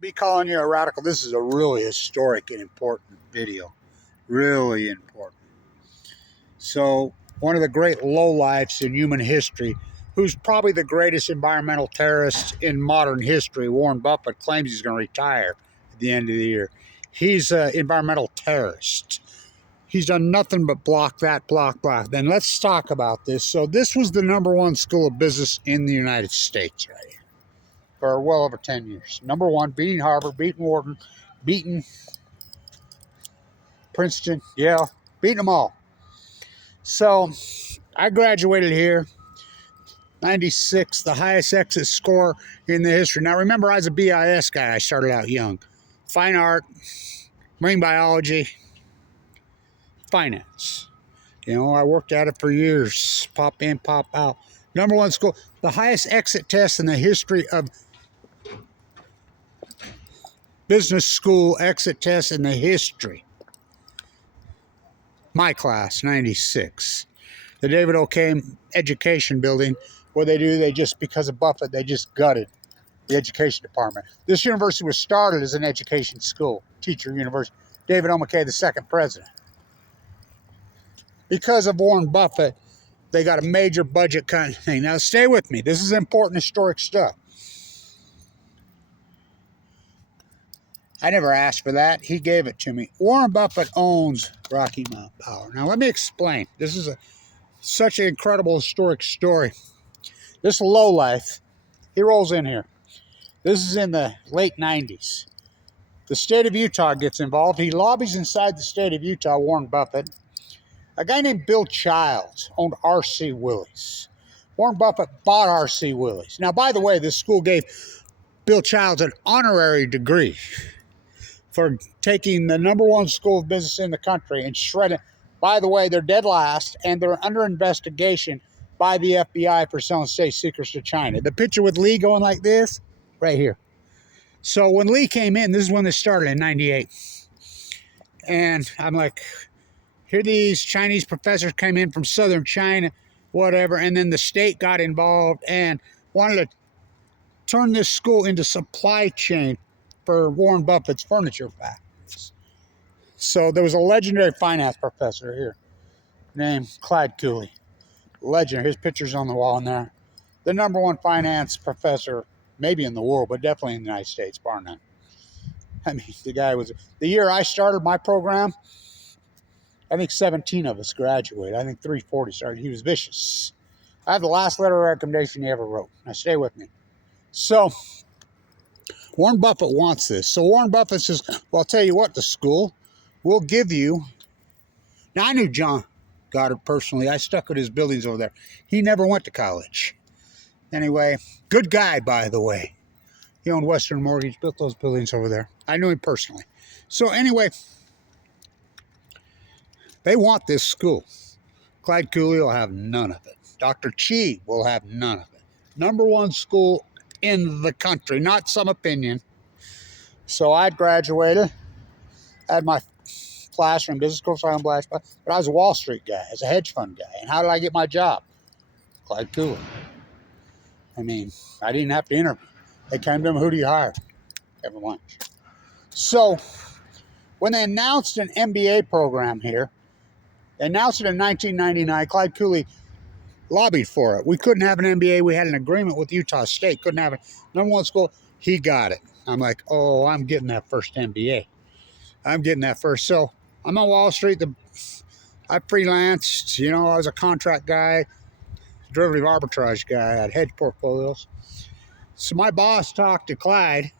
Be calling you a radical. This is a really historic and important video. Really important. So, one of the great lowlifes in human history, who's probably the greatest environmental terrorist in modern history, Warren Buffett, claims he's going to retire at the end of the year. He's an environmental terrorist. He's done nothing but block that, block. Then let's talk about this. So this was the #1 school of business in the United States, right? For well over 10 years. #1, beating Harvard, beating Wharton, beating Princeton, Yale, beating them all. So I graduated here, 96, the highest exit score in the history. Now remember, I was a BIS guy. I started out young. Fine art, marine biology, finance. You know, I worked at it for years. Pop in, pop out. #1 school, the highest exit test in the history of business school exit tests in the history. My class, 96. The David O'Kane Education Building, what they just, because of Buffett, they just gutted the education department. This university was started as an education school, teacher university. David O. McKay, the second president. Because of Warren Buffett, they got a major budget kind of thing. Now, stay with me. This is important historic stuff. I never asked for that. He gave it to me. Warren Buffett owns Rocky Mount Power. Now, let me explain. This is such an incredible historic story. This lowlife, he rolls in here. This is in the late 90s. The state of Utah gets involved. He lobbies inside the state of Utah, Warren Buffett. A guy named Bill Childs owned R.C. Willey's. Warren Buffett bought R.C. Willey's. Now, by the way, this school gave Bill Childs an honorary degree for taking the #1 school of business in the country and shredding. By the way, they're dead last, and they're under investigation by the FBI for selling state secrets to China. The picture with Lee going like this, right here. So when Lee came in, this is when this started in 98. And I'm like, here these Chinese professors came in from southern China, whatever, and then the state got involved and wanted to turn this school into supply chain for Warren Buffett's furniture factories. So there was a legendary finance professor here named Clyde Cooley. Legend. His picture's on the wall in there. The #1 finance professor, maybe in the world, but definitely in the United States, bar none. I mean, the guy was, the year I started my program, I think 17 of us graduated. I think 340 started. He was vicious. I have the last letter of recommendation he ever wrote. Now, stay with me. So, Warren Buffett wants this. So, Warren Buffett says, well, I'll tell you what, the school will give you. Now, I knew John Goddard personally. I stuck at his buildings over there. He never went to college. Anyway, good guy, by the way. He owned Western Mortgage, built those buildings over there. I knew him personally. So, anyway, they want this school. Clyde Cooley will have none of it. Dr. Chi will have none of it. #1 school in the country, not some opinion. So I graduated, had my classroom business school, but I was a Wall Street guy, as a hedge fund guy. And how did I get my job? Clyde Cooley. I mean, I didn't have to interview. They came to him, who do you hire? Every lunch. So when they announced an MBA program here, they announced it in 1999. Clyde Cooley lobbied for it. We couldn't have an MBA. We had an agreement with Utah State. Couldn't have it. #1 school. He got it. I'm like, oh, I'm getting that first MBA. I'm getting that first. So I'm on Wall Street. I freelanced. You know, I was a contract guy, derivative arbitrage guy. I had hedge portfolios. So my boss talked to Clyde.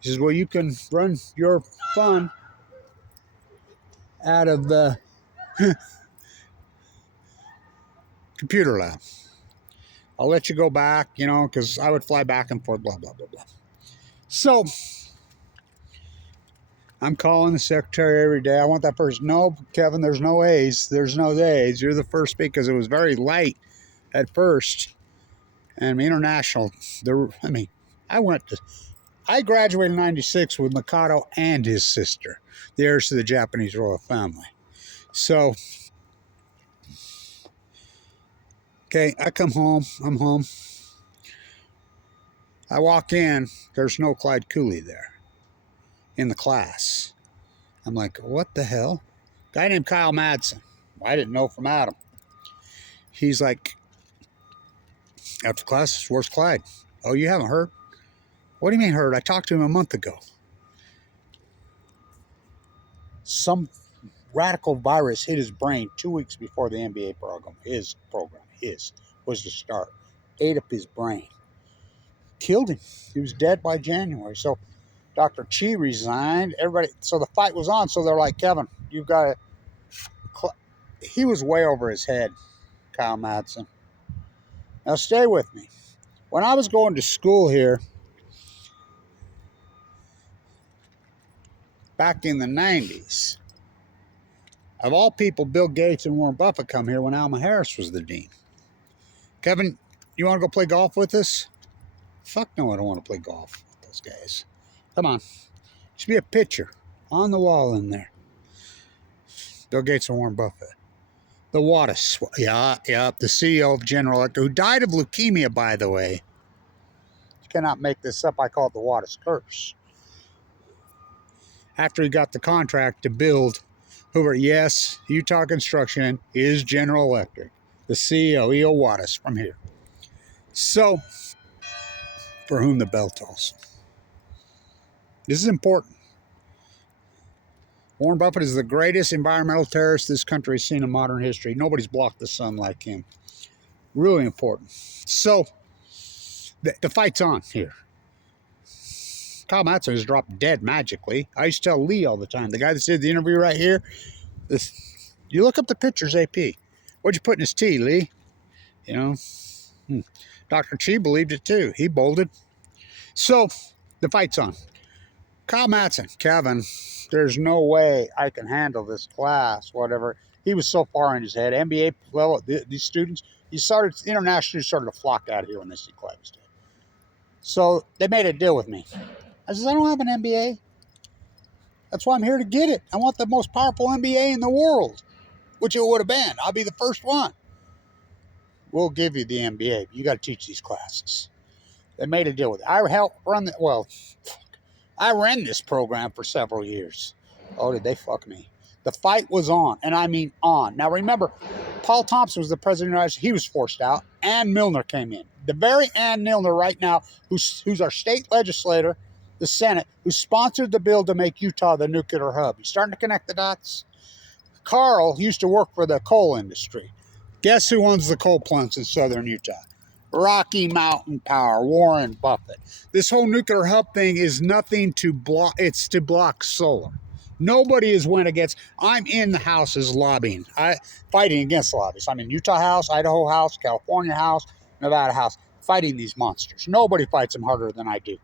He says, well, you can run your fund out of the computer lab. I'll let you go back, you know, because I would fly back and forth, blah, blah, blah, blah. So I'm calling the secretary every day. I want that person. No, Kevin, there's no A's. There's no A's. You're the first, because it was very light at first. And international, I graduated in 96 with Mikado and his sister, the heirs to the Japanese royal family. So, okay, I come home. I'm home. I walk in. There's no Clyde Cooley there. in the class. I'm like, what the hell? Guy named Kyle Madsen. I didn't know from Adam. He's like, after class, where's Clyde? Oh, you haven't heard? What do you mean heard? I talked to him a month ago. Some radical virus hit his brain 2 weeks before the NBA program. His was to start. Ate up his brain. Killed him. He was dead by January. So Dr. Chi resigned. Everybody. So the fight was on. So they're like, Kevin, you've got to. He was way over his head, Kyle Madsen. Now stay with me. When I was going to school here back in the 90s, of all people, Bill Gates and Warren Buffett come here when Alma Harris was the dean. Kevin, you want to go play golf with us? Fuck no, I don't want to play golf with those guys. Come on. Should be a picture on the wall in there. Bill Gates and Warren Buffett. The Wattis. Yeah, the CEO of General Electric, who died of leukemia, by the way. You cannot make this up. I call it the Wattis curse. After he got the contract to build Hoover, yes, Utah Construction is General Electric. The CEO, E.O. Wattis, from here. So, for whom the bell tolls. This is important. Warren Buffett is the greatest environmental terrorist this country has seen in modern history. Nobody's blocked the sun like him. Really important. So, the fight's on here. Kyle Madsen is dropped dead magically. I used to tell Lee all the time, the guy that did the interview right here, you look up the pictures, AP. What'd you put in his tea, Lee? You know, Dr. Chi believed it too. He bolded. So, the fight's on. Kyle Madsen, Kevin, there's no way I can handle this class, whatever. He was so far in his head. NBA level, these students, internationally started to flock out here when they see Clyde was dead. So, they made a deal with me. I says, I don't have an MBA. That's why I'm here to get it. I want the most powerful MBA in the world, which it would have been. I'll be the first one. We'll give you the MBA. You got to teach these classes. They made a deal with it. I ran this program for several years. Oh, did they fuck me? The fight was on, and I mean on. Now, remember, Paul Thompson was the president of the United States. He was forced out. Ann Milner came in. The very Ann Milner right now, who's our state legislator, the Senate, who sponsored the bill to make Utah the nuclear hub. You starting to connect the dots? Carl used to work for the coal industry. Guess who owns the coal plants in southern Utah? Rocky Mountain Power, Warren Buffett. This whole nuclear hub thing is nothing to block. It's to block solar. Nobody has went against. I'm in the houses lobbying. Fighting against the lobbies. I'm in Utah House, Idaho House, California House, Nevada House, fighting these monsters. Nobody fights them harder than I do.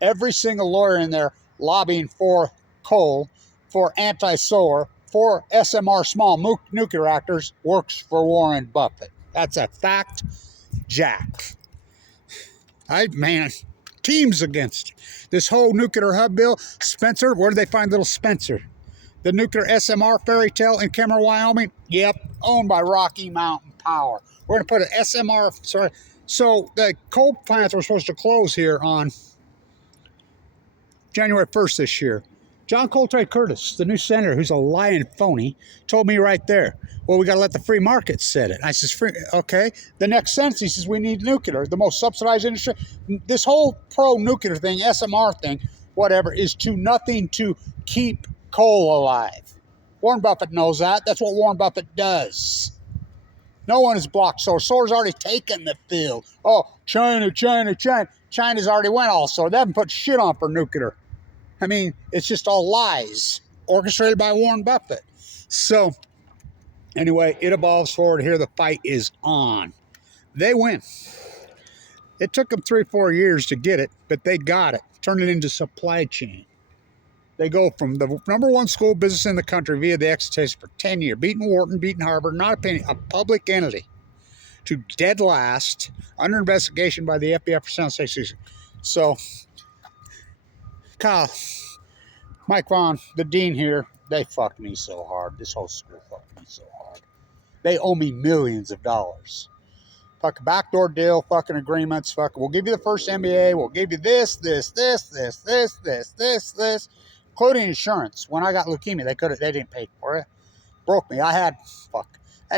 Every single lawyer in there lobbying for coal, for anti-solar, for SMR small nuclear reactors works for Warren Buffett. That's a fact, Jack. Teams against this whole nuclear hub bill. Spencer, where did they find little Spencer? The nuclear SMR fairy tale in Cameron, Wyoming? Yep, owned by Rocky Mountain Power. We're going to put an SMR, so the coal plants were supposed to close here on January 1st this year. John Coltrane Curtis, the new senator, who's a lying phony, told me right there, well, we got to let the free market set it. I says, okay. The next sentence, he says, we need nuclear, the most subsidized industry. This whole pro-nuclear thing, SMR thing, whatever, is to nothing to keep coal alive. Warren Buffett knows that. That's what Warren Buffett does. No one has blocked solar. Solar's already taken the field. Oh, China. China's already went all solar. They haven't put shit on for nuclear. I mean, it's just all lies orchestrated by Warren Buffett. So, anyway, it evolves forward here. The fight is on. They win. It took them 3-4 years to get it, but they got it. Turned it into supply chain. They go from the #1 school business in the country via the excitation for 10 years, beating Wharton, beating Harvard, not a penny, a public entity, to dead last, under investigation by the FBI for sound safety. So, Kyle, Mike Vaughn, the dean here, they fucked me so hard. This whole school fucked me so hard. They owe me millions of dollars. Fucking backdoor deal, fucking agreements. Fucking, we'll give you the first MBA. We'll give you this, including insurance. When I got leukemia, they didn't pay for it. Broke me. I had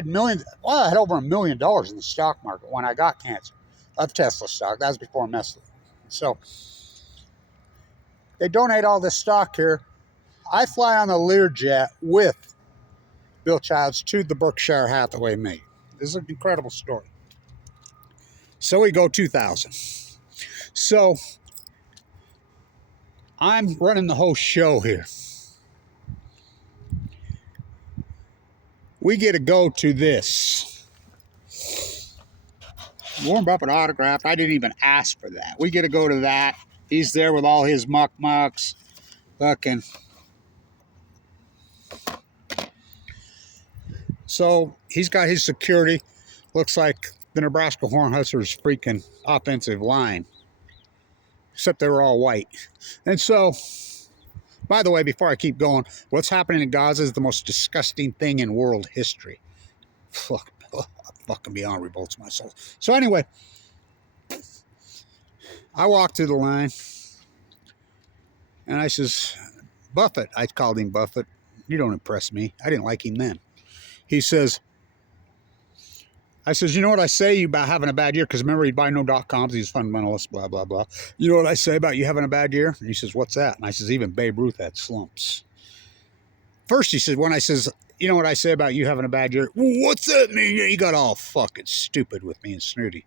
millions. Well, I had over $1 million in the stock market when I got cancer of Tesla stock. That was before Mesla. So they donate all this stock here. I fly on the Learjet with Bill Childs to the Berkshire Hathaway meet. This is an incredible story. So we go 2000. So I'm running the whole show here. We get to go to this. Warren Buffett autographed. I didn't even ask for that. We get to go to that. He's there with all his mucks. Fucking. So he's got his security. Looks like the Nebraska Cornhuskers' freaking offensive line. Except they were all white. And so, by the way, before I keep going, what's happening in Gaza is the most disgusting thing in world history. Fucking beyond revolts my soul. So anyway, I walked through the line, and I says, Buffett, I called him Buffett. You don't impress me. I didn't like him then. He says, I says, you know what I say about having a bad year? Because remember, he'd buy no .coms. He's a fundamentalist, blah, blah, blah. You know what I say about you having a bad year? And he says, what's that? And I says, even Babe Ruth had slumps. First, he said, when I says, you know what I say about you having a bad year? What's that mean? He got all fucking stupid with me and snooty.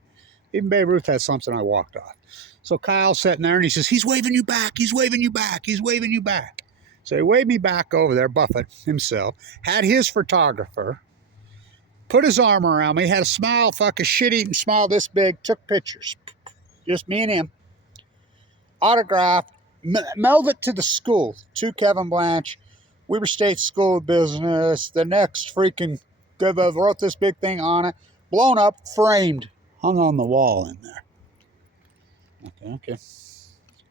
Even Babe Ruth had slumps, and I walked off. So Kyle's sitting there, and he says, he's waving you back. He's waving you back. He's waving you back. So he waved me back over there. Buffett himself had his photographer, put his arm around me, had a smile, fucking shit-eating smile this big, took pictures. Just me and him. Autographed, mailed it to the school, to Kevin Blanche, Weber State School of Business. The next freaking, wrote this big thing on it, blown up, framed, hung on the wall in there. Okay.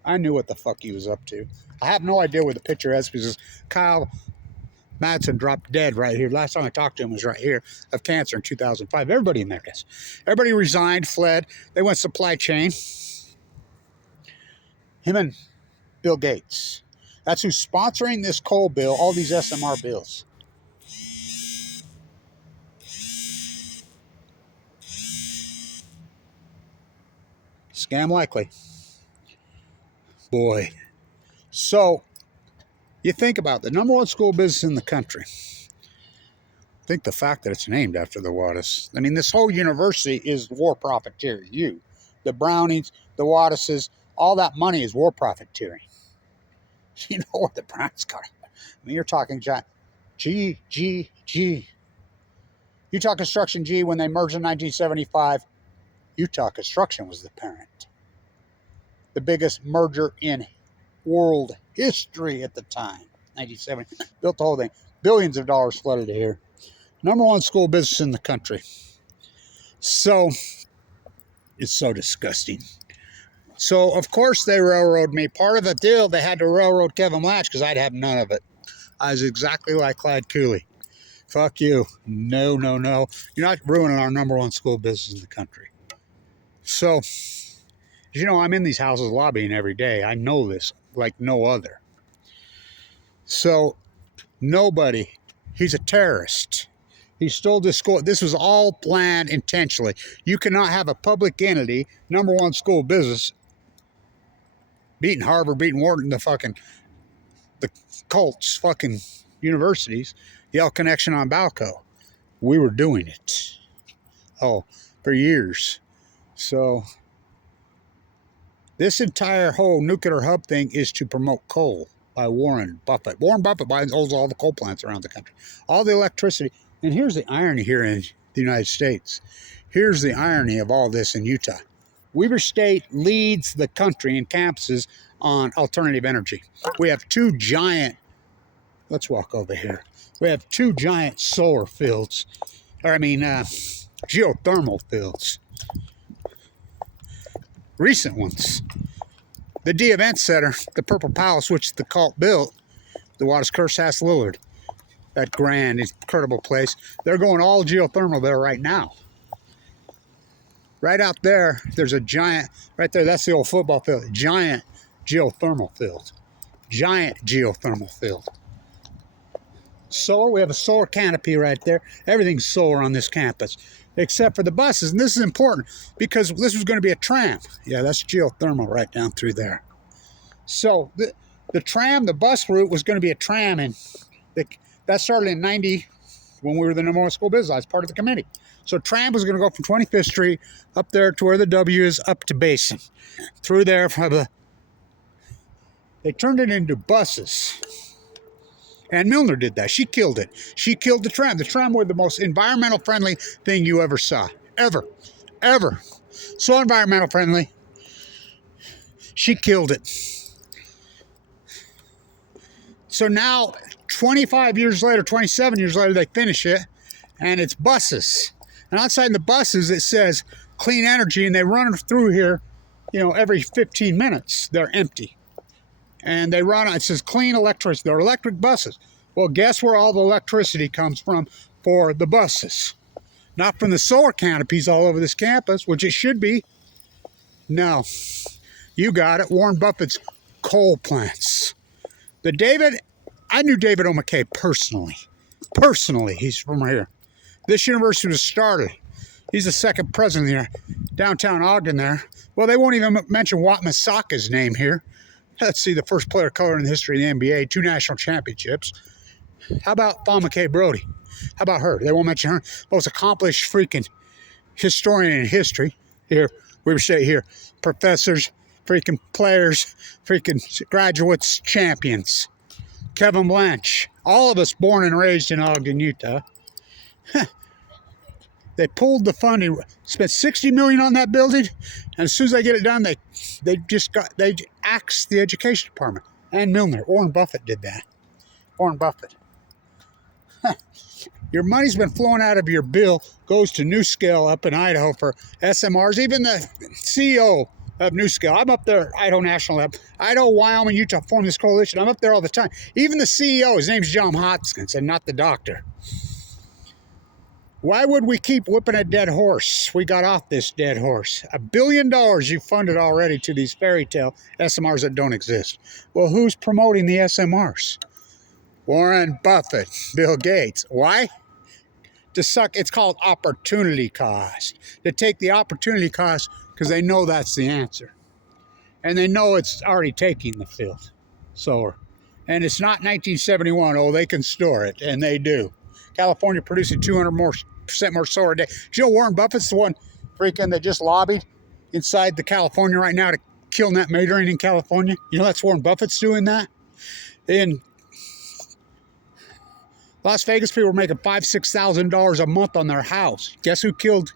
I knew what the fuck he was up to. I have no idea where the picture is because Kyle Madsen dropped dead right here. Last time I talked to him was right here of cancer in 2005. Everybody in there is. Everybody resigned, fled. They went supply chain. Him and Bill Gates. That's who's sponsoring this coal bill, all these SMR bills. Scam likely. Boy. So, you think about the number one school business in the country. I think the fact that it's named after the Wattis. I mean, this whole university is war profiteering. The Brownings, the Wattises, all that money is war profiteering. You know what the Browns got? I mean, you're talking G. Utah Construction G, when they merged in 1975, Utah Construction was the parent. The biggest merger in world history at the time. 1970. Built the whole thing. Billions of dollars flooded here. Number one school business in the country. So, it's so disgusting. So, of course, they railroaded me. Part of the deal, they had to railroad Kevin Blanche because I'd have none of it. I was exactly like Clyde Cooley. Fuck you. No. You're not ruining our number one school business in the country. So, you know, I'm in these houses lobbying every day. I know this like no other. So, nobody, he's a terrorist. He stole this school. This was all planned intentionally. You cannot have a public entity, number one school business, beating Harvard, beating Wharton, the Colts, fucking universities, Yale Connection on Balco. We were doing it. Oh, for years. So, this entire whole nuclear hub thing is to promote coal by Warren Buffett. Warren Buffett owns all the coal plants around the country. All the electricity. And here's the irony here in the United States. Here's the irony of all this in Utah. Weber State leads the country in campuses on alternative energy. We have two giant, let's walk over here. We have two giant solar fields, geothermal fields. Recent ones. The D Event Center, the Purple Palace, which the cult built, the Wattis Kershaw Lillard, that grand, incredible place. They're going all geothermal there right now. right out there, there's a giant, right there, that's the old football field, giant geothermal field. Giant geothermal field. Solar, we have a solar canopy right there. Everything's solar on this campus, except for the buses. And this is important because this was going to be a tram. Yeah, that's geothermal right down through there. So the tram, the bus route was going to be a tram, and that started in 90 when we were the number one school business. I was part of the committee. So tram was going to go from 25th Street up there to where the W is, up to Basin. Through there, they turned it into buses. And Milner did that. She killed it. She killed the tram. The tram was the most environmental friendly thing you ever saw. Ever. Ever. So environmental friendly. She killed it. So now, 25 years later, 27 years later, they finish it, and it's buses. And outside the buses, it says clean energy, and they run through here, you know, every 15 minutes. They're empty. And they run, it says clean electricity. They're electric buses. Well, guess where all the electricity comes from for the buses? Not from the solar canopies all over this campus, which it should be. No. You got it. Warren Buffett's coal plants. I knew David O. McKay personally. Personally, he's from here. This university was started. He's the second president here, downtown Ogden there. Well, they won't even mention Wat Misaka's name here. Let's see, the first player of color in the history of the NBA, 2 national championships. How about Paul McKay Brody? How about her? They won't mention her. Most accomplished freaking historian in history. Here, we say here, professors, freaking players, freaking graduates, champions. Kevin Blanche, all of us born and raised in Ogden, Utah. They pulled the funding, spent $60 million on that building, and as soon as they get it done, they axed the education department. And Milner, Warren Buffett did that. Warren Buffett. Your money's been flowing out of your bill, goes to New Scale up in Idaho for SMRs. Even the CEO of New Scale, I'm up there, Idaho National Lab, Idaho, Wyoming, Utah formed this coalition. I'm up there all the time. Even the CEO, his name's John Hopkins, and not the doctor. Why would we keep whipping a dead horse? We got off this dead horse. $1 billion you funded already to these fairy tale SMRs that don't exist. Well, who's promoting the SMRs? Warren Buffett, Bill Gates. Why? To suck, it's called opportunity cost. To take the opportunity cost because they know that's the answer. And they know it's already taking the field. Solar. And it's not 1971. Oh, they can store it. And they do. California producing 200% more solar a day. Do you know Warren Buffett's the one freaking that just lobbied inside the California right now to kill net metering in California? You know that's Warren Buffett's doing that? In Las Vegas, people were making $5,000, $6,000 a month on their house. Guess who killed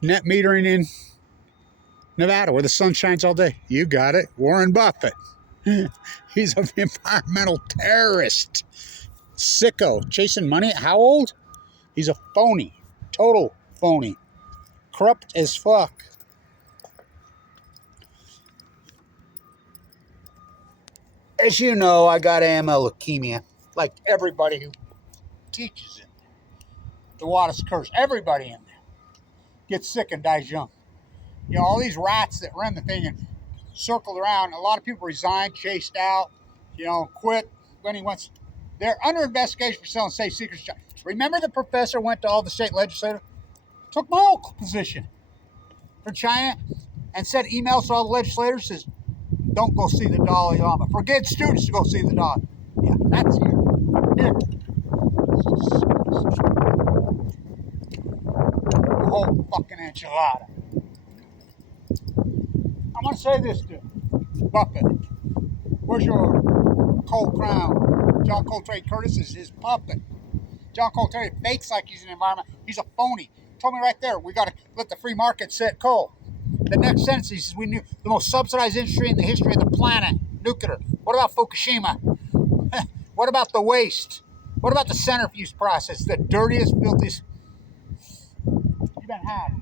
net metering in Nevada, where the sun shines all day? You got it, Warren Buffett. He's an environmental terrorist. Sicko, chasing money. How old? He's a phony. Total phony. Corrupt as fuck. As you know, I got AML leukemia. Like everybody who teaches it. The Wattis curse. Everybody in there gets sick and dies young. You know, all these rats that run the thing and circled around. A lot of people resigned, chased out, you know, quit when he wants. They're under investigation for selling state secrets. Remember the professor went to all the state legislators, took my old position for China, and sent emails to all the legislators, says, don't go see the Dalai Lama. Forget students to go see the Dalai. Yeah, that's here. Here. The whole fucking enchilada. I want to say this to Buffett. Where's your coal crown? John Coltrane Curtis is his puppet. John Coltrane fakes like he's an environment. He's a phony. He told me right there, we got to let the free market set coal. The next sentence, he says, we knew the most subsidized industry in the history of the planet, nuclear. What about Fukushima? What about the waste? What about the centrifuge process? The dirtiest, filthiest you've been had.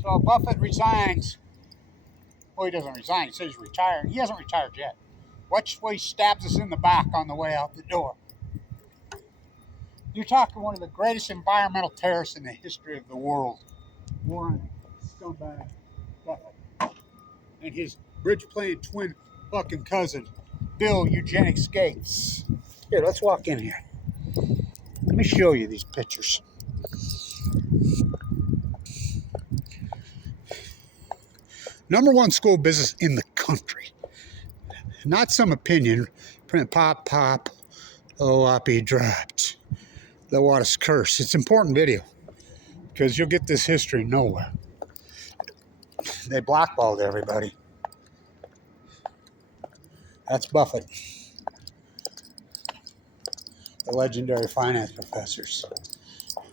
So Buffett resigns. Well, he doesn't resign. He says he's retiring. He hasn't retired yet. Watch where he stabs us in the back on the way out the door. You're talking one of the greatest environmental terrorists in the history of the world. Warren scumbag Buffett and his bridge-playing twin fucking cousin, Bill Eugenics Gates. Here, let's walk in here. Let me show you these pictures. #1 school business in the country. Not some opinion. Print pop, pop. Oh, Oppie dropped. The water's curse. It's important video because you'll get this history nowhere. They blackballed everybody. That's Buffett. The legendary finance professors.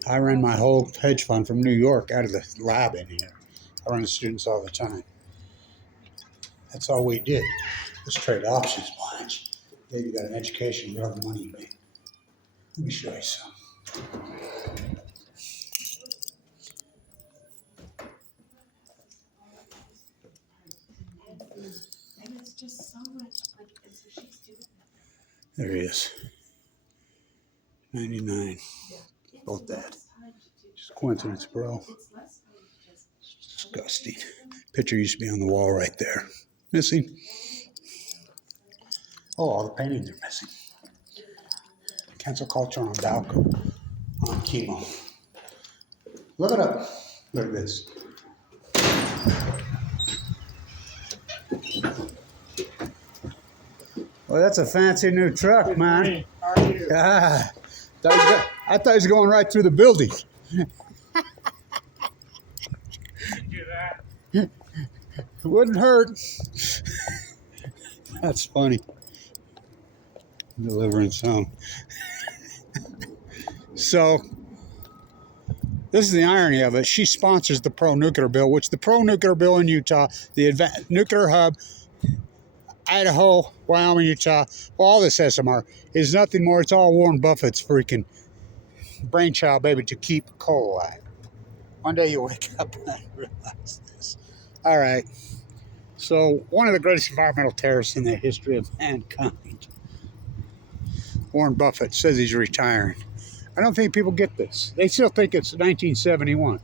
I ran my whole hedge fund from New York out of the lab in here. I run the students all the time. That's all we did. Let's trade options, Blanche. Maybe you got an education, you got the money you made. Let me show you some. And it's just so much like, and so she's doing that. There he is. 99. Both that. Just coincidence, bro. Disgusting. Picture used to be on the wall right there. Missing. Oh, all the paintings are missing. Cancel culture on Balco. On chemo. Look it up. Look at this. Well, that's a fancy new truck, man. How are you? Ah, I thought he was going right through the building. You can do that. It wouldn't hurt. That's funny. Delivering some. So, this is the irony of it. She sponsors the pro-nuclear bill, which the pro-nuclear bill in Utah, the nuclear hub, Idaho, Wyoming, Utah, all this SMR is nothing more. It's all Warren Buffett's freaking brainchild, baby, to keep coal alive. One day you wake up and realize this. All right. So, one of the greatest environmental terrorists in the history of mankind, Warren Buffett, says he's retiring. I don't think people get this. They still think it's 1971.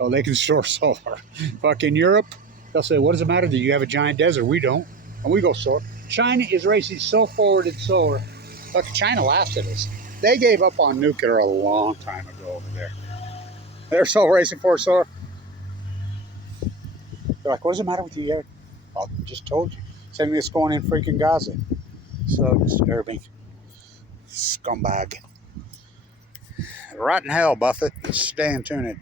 Oh, they can store solar. Fucking Europe, they'll say, what does it matter? Do you have a giant desert? We don't. And we go solar. China is racing so forward in solar. Look, China laughs at us. They gave up on nuclear a long time ago over there. They're so racing for solar. They're like, what does it matter with you, Eric? I just told you. Same thing that's going in freaking Gaza. So disturbing. Scumbag. Rotten hell, Buffett. Stay in tuned.